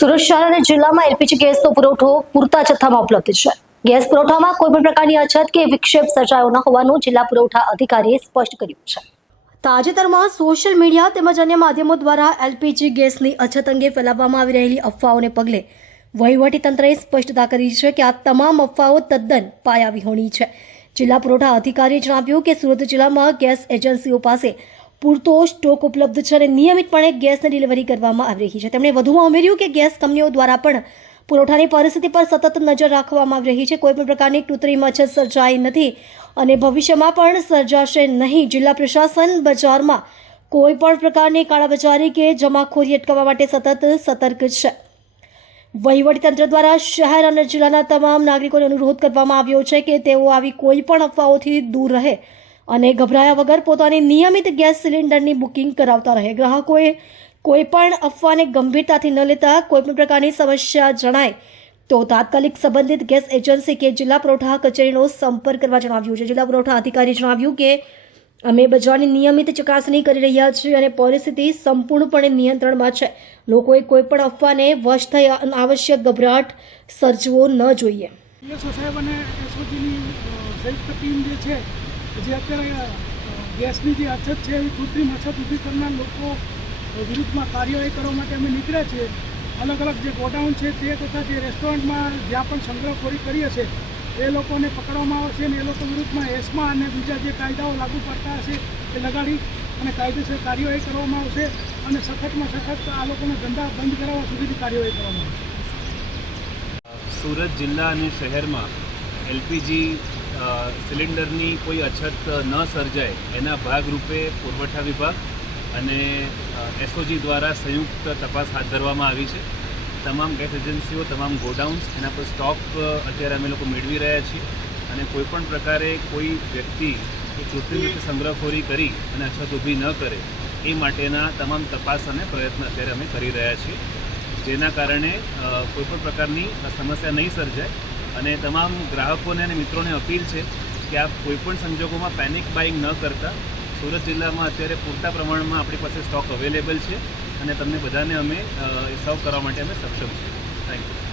સુરત શહેર અને જિલ્લામાં એલપીજી ગેસનો પુરવઠો પૂરતા જથ્થામાં ઉપલબ્ધ છે। ગેસ પુરવઠામાં કોઈ પણ પ્રકારની અછત કે વિક્ષેપ સર્જાયો ન હોવાનું જિલ્લા પુરવઠા અધિકારીએ સ્પષ્ટ કર્યું છે। તાજેતરમાં સોશિયલ મીડિયા તેમજ અન્ય માધ્યમો દ્વારા એલપીજી ગેસની અછત અંગે ફેલાવવામાં આવી રહેલી અફવાઓને પગલે વહીવટીતંત્રએ સ્પષ્ટતા કરી છે કે આ તમામ અફવાઓ તદ્દન પાયાવિહોણી છે। જિલ્લા પુરવઠા અધિકારીએ જણાવ્યું કે સુરત જિલ્લામાં ગેસ એજન્સીઓ પાસે પૂરતો સ્ટોક ઉપલબ્ધ છે અને નિયમિતપણે ગેસની ડિલિવરી કરવામાં આવી રહી છે। તેમણે વધુમાં ઉમેર્યું કે ગેસ કંપનીઓ દ્વારા પણ પુરવઠાની પરિસ્થિતિ પર સતત નજર રાખવામાં આવી રહી છે। કોઈ પણ પ્રકારની કૃત્રિમ અછત સર્જાઈ નથી અને ભવિષ્યમાં પણ સર્જાશે નહીં। જિલ્લા પ્રશાસન બજારમાં કોઈ પણ પ્રકારની કાળાબજારી કે જમાખોરી અટકાવવા માટે સતત સતર્ક છે। વહીવટીતંત્ર દ્વારા શહેર અને જિલ્લાના તમામ નાગરિકોને અનુરોધ કરવામાં આવ્યો છે કે તેઓ આવી કોઈ પણ અફવાઓથી દૂર રહે અને ગભરાયા વગર પોતાની નિયમિત ગેસ સિલિન્ડરની બુકિંગ કરાવતા રહે। ગ્રાહકોએ કોઈ પણ અફવાને ગંભીરતાથી ન લેતા કોઈ પણ પ્રકારની સમસ્યા જણાય તો તાત્કાલિક સંબંધિત ગેસ એજન્સી કે જિલ્લા પુરવઠા કચેરીનો સંપર્ક કરવા જણાવ્યું છે। જિલ્લા પુરવઠા અધિકારીએ જણાવ્યું કે અમે બજારની નિયમિત ચકાસણી કરી રહ્યા છીએ અને પરિસ્થિતિ સંપૂર્ણપણે નિયંત્રણમાં છે। લોકોએ કોઈ પણ અફવાને વશ થઈ અનાવશ્યક ગભરાટ સર્જવો ન જોઈએ। સાહેબ અને એસઓજીની સંયુક્ત ટીમ જે છે જે અત્યારે ગેસની જે અછત છે એવી કૃત્રિમ અછત ઊભી કરનાર લોકો વિરુદ્ધમાં કાર્યવાહી કરવા માટે અમે નીકળ્યા છીએ। અલગ અલગ જે ગોડાઉન છે તે તથા જે રેસ્ટોરન્ટમાં જ્યાં પણ સંગ્રહખોરી કરી હશે એ લોકોને પકડવામાં આવશે અને એ લોકો વિરુદ્ધમાં એસ્મા અને બીજા જે કાયદાઓ લાગુ પડતા હશે એ લગાડી અને કાયદેસર કાર્યવાહી કરવામાં આવશે અને સખતમાં સખત આ લોકોને ધંધા બંધ કરાવવા સુધીની કાર્યવાહી કરવામાં આવશે। સુરત જિલ્લા અને શહેરમાં એલપીજી સિલિન્ડરની કોઈ અછત ન સર્જાય એના ભાગરૂપે પુરવઠા વિભાગ અને એસઓજી દ્વારા સંયુક્ત તપાસ હાથ ધરવામાં આવી છે। તમામ ગેસ એજન્સીઓ, તમામ ગોડાઉન્સ એના પર સ્ટોક અત્યારે અમે લોકો મેળવી રહ્યા છીએ અને કોઈપણ પ્રકારે કોઈ વ્યક્તિ કૃત્રિમ રીતે સંગ્રહખોરી કરી અને અછત ઊભી ન કરે એ માટેના તમામ તપાસ અને પ્રયત્ન અત્યારે અમે કરી રહ્યા છીએ, જેના કારણે કોઈપણ પ્રકારની સમસ્યા નહીં સર્જાય। અને તમામ ગ્રાહકોને અને મિત્રોને અપીલ છે કે આપ કોઈપણ સંજોગોમાં પેનિક બાઇંગ ન કરતા। સુરત જિલ્લામાં અત્યારે પૂરતા પ્રમાણમાં આપણી પાસે સ્ટોક અવેલેબલ છે અને તમને બધાને અમે સર્વ કરવા માટે અમે સક્ષમ છીએ। Thank you.